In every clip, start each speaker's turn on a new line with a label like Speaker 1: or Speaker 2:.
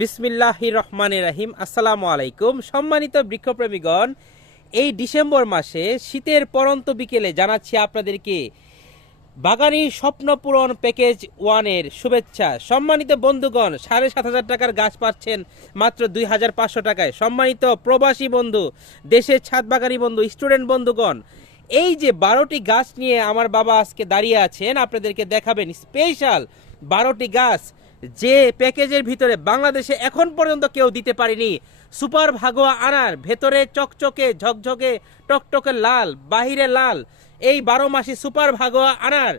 Speaker 1: বিসমিল্লাহ রহমান রাহিম, আসসালামু আলাইকুম। সম্মানিত বৃক্ষপ্রেমীগণ, এই ডিসেম্বর মাসে শীতের পরন্ত বিকেলে জানাচ্ছি আপনাদেরকে বাগানি স্বপ্ন পূরণ প্যাকেজ ওয়ানের শুভেচ্ছা। সম্মানিত বন্ধুগণ, সাড়ে সাত হাজার টাকার গাছ পাচ্ছেন মাত্র দুই হাজার পাঁচশো টাকায়। সম্মানিত প্রবাসী বন্ধু, দেশের ছাদ বাগানি বন্ধু, স্টুডেন্ট বন্ধুগণ, এই যে বারোটি গাছ নিয়ে আমার বাবা আজকে দাঁড়িয়ে আছেন, আপনাদেরকে দেখাবেন। স্পেশাল বারোটি গাছ যে প্যাকেজের ভিতরে বাংলাদেশে এখন পর্যন্ত কেউ দিতে পারেনি সুপার ভাগোয়া আনার ভেতরে চকচকে ঝকঝকে টকটকে লাল বাহিরে লাল এই বারো মাসি সুপার ভাগোয়া আনার।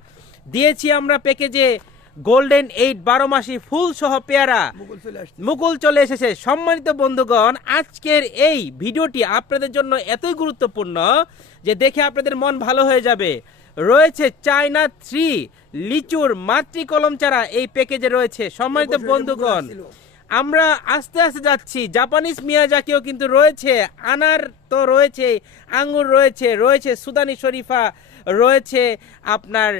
Speaker 1: দিয়েছি আমরা প্যাকেজে গোল্ডেন এইট বারো মাসি ফুল সহ পেয়ারা।
Speaker 2: মুকুল চলে
Speaker 1: মুকুল চলে এসেছে। সম্মানিত বন্ধুগণ আজকের এই ভিডিওটি আপনাদের জন্য এতই গুরুত্বপূর্ণ যে দেখে আপনাদের মন ভালো হয়ে যাবে। রয়েছে চায়না থ্রি লিচুর মাতৃ কলম চারা এই প্যাকেজে রয়েছে সম্মানিত বন্ধুগণ। আমরা আস্তে আস্তে যাচ্ছি। জাপানিজ মিয়াজাকিও কিন্তু রয়েছে আনার তো রয়েছে আঙ্গুর রয়েছে রয়েছে সুদানি শরীফা রয়েছে আপনার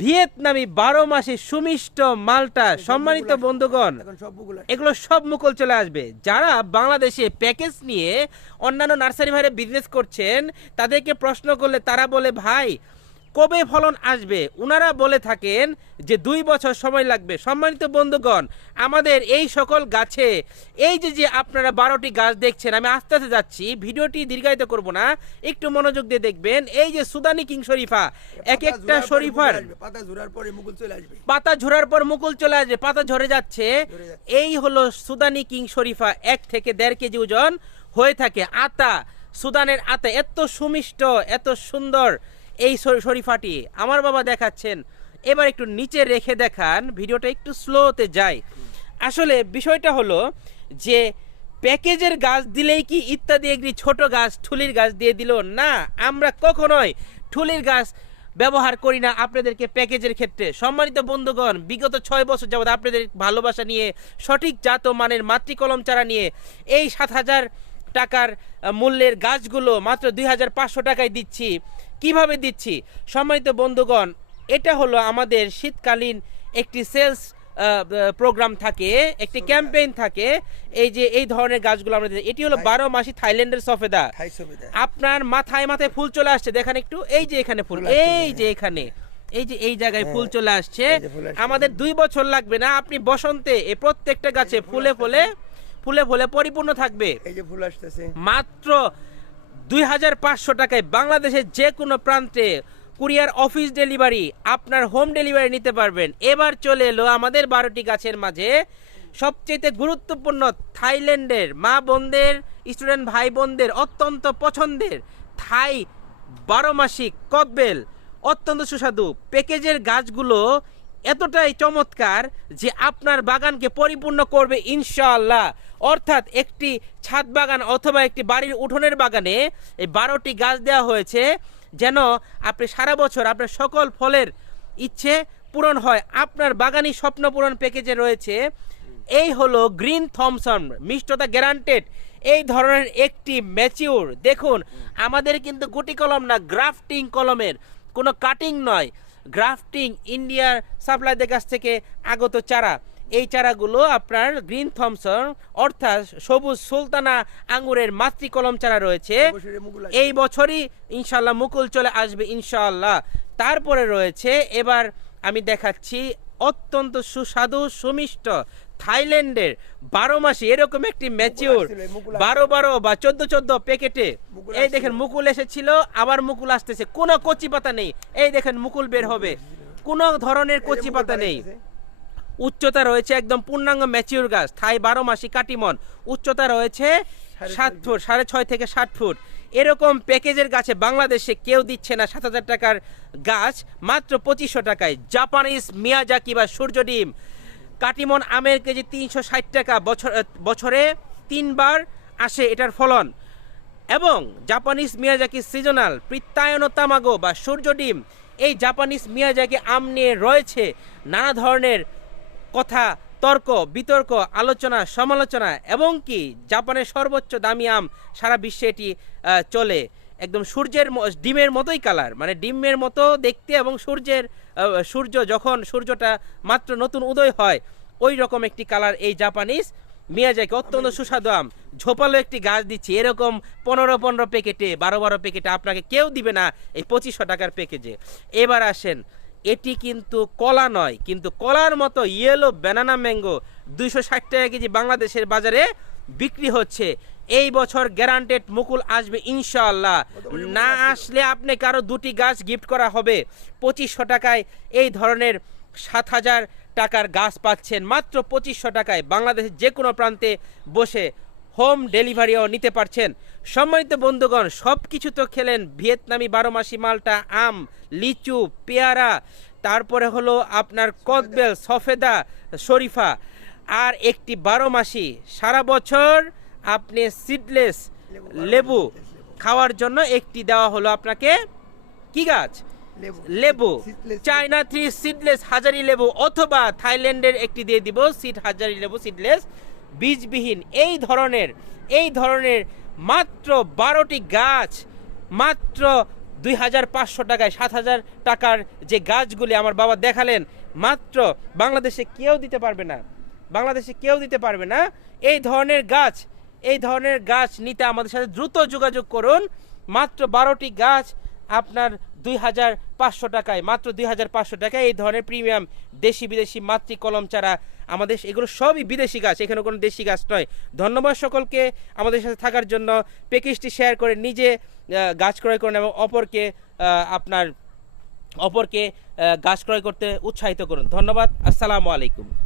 Speaker 1: ভিয়েতনামি বারো মাসে সুমিষ্ট মালটা। সম্মানিত বন্ধুগণ। এগুলো সব মুকুল চলে আসবে। যারা বাংলাদেশে প্যাকেজ নিয়ে অন্যান্য নার্সারি ভাইরে বিজনেস করছেন তাদেরকে প্রশ্ন করলে তারা বলে ভাই কবে ফলন আসবে? ওনারা বলে থাকেন যে দুই বছর সময় লাগবে। সম্মানিত বন্ধুগণ আমাদের এই সকল গাছে এই যে যে আপনারা বারোটি গাছ দেখছেন আমি আস্তে আস্তে যাচ্ছি ভিডিওটি দীর্ঘায়িত করব না একটু মনোযোগ দিয়ে দেখবেন। এই যে সুদানি কিং শরীফা এক একটা শরীফার
Speaker 2: পাতা ঝরার পরে মুকুল চলে আসবে।
Speaker 1: পাতা ঝরার পর মুকুল চলে আসবে পাতা ঝরে যাচ্ছে। এই হলো সুদানি কিং শরীফা এক থেকে দেড় কেজি ওজন হয়ে থাকে। আতা সুদানের আতা এত সুমিষ্ট এত সুন্দর এই শর- শরীফাটি আমার বাবা দেখাচ্ছেন। এবার একটু নিচে রেখে দেখান, ভিডিওটা একটু স্লোতে যায়। আসলে বিষয়টা হলো যে, প্যাকেজের গাছ দিলেই কি ইত্যাদি একটি ছোট গাছ ঠুলির গাছ দিয়ে দিল? না, আমরা কখনোই ঠুলির গাছ ব্যবহার করি না আপনাদেরকে প্যাকেজের ক্ষেত্রে। সম্মানিত বন্ধুগণ, বিগত ছয় বছর যাবত আপনাদের ভালোবাসা নিয়ে, সঠিক জাত মানের মাতৃকলম চারা নিয়ে, এই সাত হাজার টাকার মূল্যের গাছগুলো মাত্র দুই হাজার পাঁচশো টাকায় দিচ্ছি। কীভাবে দিচ্ছি? সম্মানিত বন্ধুগণ এটা হলো আমাদের শীতকালীন একটি সেলস প্রোগ্রাম থাকে একটি ক্যাম্পেইন থাকে এই যে এই ধরনের গাছগুলো আমরা। এটি হলো বারো মাসি থাইল্যান্ডের সফেদা। আপনার মাথায় মাথায় ফুল চলে আসছে দেখেন একটু। এই যে এখানে ফুল এই যে এখানে। এই যে এই জায়গায় ফুল চলে আসছে। আমাদের দুই বছর লাগবে না আপনি বসন্তে এই প্রত্যেকটা গাছে ফুলে ফুলে ফুলে ফুলে পরিপূর্ণ থাকবে।
Speaker 2: এই যে ফুল আসতেছে।
Speaker 1: মাত্র দুই হাজার পাঁচশো টাকায় বাংলাদেশের যে কোনো প্রান্তে কুরিয়ার অফিস ডেলিভারি আপনার হোম ডেলিভারি নিতে পারবেন। এবার চলে এলো আমাদের বারোটি গাছের মাঝে সবচেয়ে গুরুত্বপূর্ণ থাইল্যান্ডের মা বোনদের, স্টুডেন্ট ভাই বোনদের অত্যন্ত পছন্দের থাই বারো মাসিক কদবেল অত্যন্ত সুস্বাদু। প্যাকেজের গাছগুলো এতটাই চমৎকার যে আপনার বাগানকে পরিপূর্ণ করবে ইনশাআল্লাহ। অর্থাৎ একটি ছাদ বাগান অথবা একটি বাড়ির উঠোনের বাগানে এই বারোটি গাছ দেওয়া হয়েছে, যেন আপনি সারা বছর আপনার সকল ফলের ইচ্ছে পূরণ হয়। আপনার বাগানি স্বপ্ন পূরণ প্যাকেজে রয়েছে। এই হলো গ্রিন থমসন, মিষ্টতা গ্যারান্টেড। এই ধরনের একটি ম্যাচিউর দেখুন, আমাদের কিন্তু গুটি কলম না, গ্রাফটিং কলমের, কোনো কাটিং নয়। গ্রাফটিং ইন্ডিয়ার সাপ্লাইদের কাছ থেকে আগত চারা। এই চারাগুলো আপনার গ্রিন থমসন অর্থাৎ সবুজ সুলতানা আঙুরের মাতৃকলম চারা রয়েছে। এই বছরই ইনশাল্লাহ মুকুল চলে আসবে ইনশাল্লাহ তারপরে রয়েছে এবার আমি দেখাচ্ছি অত্যন্ত সুস্বাদু সুমিষ্ট। থাইল্যান্ডের বারো মাসে এরকম একটি
Speaker 2: মুকুল
Speaker 1: বারো বারো বা চোদ্দ চোদ্দ প্যাকেটে এই দেখেন মুকুল এসেছিল আবার মুকুল আসতেছে। কোনো কচি পাতা নেই। এই দেখেন মুকুল বের হবে। কোনো ধরনের কচি পাতা নেই। উচ্চতা রয়েছে একদম পূর্ণাঙ্গ ম্যাচিউর গাছ। থাই বারো মাসি কাটিমন। উচ্চতা রয়েছে সাত ফুট। সাড়ে ছয় থেকে ষাট ফুট। এরকম প্যাকেজের গাছে বাংলাদেশে কেউ দিচ্ছে না সাত হাজার টাকার গাছ, মাত্র পঁচিশশো টাকায়। জাপানিজ মিয়াজাকি বা সূর্য ডিম। কাটিমন আমের কেজি তিনশো ষাট টাকা বছর বছরে তিনবার আসে এটার ফলন। এবং জাপানিজ মিয়াজাকি সিজনাল প্রত্যায়ন তামাগো বা সূর্য ডিম। এই জাপানিজ মিয়াজাকি আম নিয়ে রয়েছে নানা ধরনের কথা তর্ক, বিতর্ক, আলোচনা, সমালোচনা এবং কি জাপানের সর্বোচ্চ দামি আম সারা বিশ্বে এটি চলে। একদম সূর্যের ডিমের মতোই কালার মানে ডিমের মতো দেখতে এবং সূর্যের সূর্য যখন সূর্যটা মাত্র নতুন উদয় হয়, ওই রকম একটি কালার এই জাপানিজ মিয়াজাকি অত্যন্ত সুস্বাদু আম। ঝোপালো একটি গাছ দিচ্ছি, এরকম পনেরো পনেরো প্যাকেটে বারো বারো প্যাকেটে আপনাকে কেউ দিবে না এই পঁচিশশো টাকার প্যাকেজে এবার আসেন এটি কিন্তু কলা নয়, কিন্তু কলার মতো ইয়েলো ব্যানানা ম্যাঙ্গো দুইশো ষাট টাকা কেজি বাংলাদেশের বাজারে বিক্রি হচ্ছে। এই বছর গ্যারান্টেড মুকুল আসবে ইনশাআল্লাহ। না আসলে আপনাকে আরও দুটি গাছ গিফট করা হবে। পঁচিশশো টাকায় এই ধরনের সাত হাজার টাকার গাছ পাচ্ছেন। মাত্র পঁচিশশো টাকায় বাংলাদেশের যে কোনো প্রান্তে বসে হোম ডেলিভারিও নিতে পারছেন। সম্মানিত বন্ধুগণ সব কিছু তো খেলেন। ভিয়েতনামি বারো মাসি মালটা আম লিচু পেয়ারা তারপরে হলো আপনার কদবেল সফেদা শরীফা। আর একটি বারো মাসি সারা বছর আপনি সিডলেস লেবু খাওয়ার জন্য একটি দেওয়া হলো আপনাকে কি গাছ?
Speaker 2: লেবু।
Speaker 1: লেবু। চায়না থ্রি সিডলেস হাজারি লেবু অথবা থাইল্যান্ডের একটি দিয়ে দিব সিড হাজারি লেবু সিডলেস বীজবিহীন, এই ধরনের এই ধরনের মাত্র বারোটি গাছ, মাত্র দুই হাজার পাঁচশো টাকায়, সাত হাজার টাকার যে গাছগুলি আমার বাবা দেখালেন, মাত্র বাংলাদেশে কেউ দিতে পারবে না, বাংলাদেশে কেউ দিতে পারবে না। এই ধরনের গাছ, এই ধরনের গাছ নিতে আমাদের সাথে দ্রুত যোগাযোগ করুন। মাত্র বারোটি গাছ আপনার দুই হাজার পাঁচশো টাকায়, মাত্র দুই হাজার পাঁচশো টাকায় এই ধরনের প্রিমিয়াম দেশি বিদেশি মাতৃ কলম চারা আমাদের এগুলো সবই বিদেশি গাছ, এখানে কোনো দেশি গাছ নয়। ধন্যবাদ সকলকে আমাদের সাথে থাকার জন্য। প্যাকেজটি শেয়ার করে নিজে গাছ ক্রয় করুন এবং অপরকে আপনার অপরকে গাছ ক্রয় করতে উৎসাহিত করুন। ধন্যবাদ, আসসালামু আলাইকুম।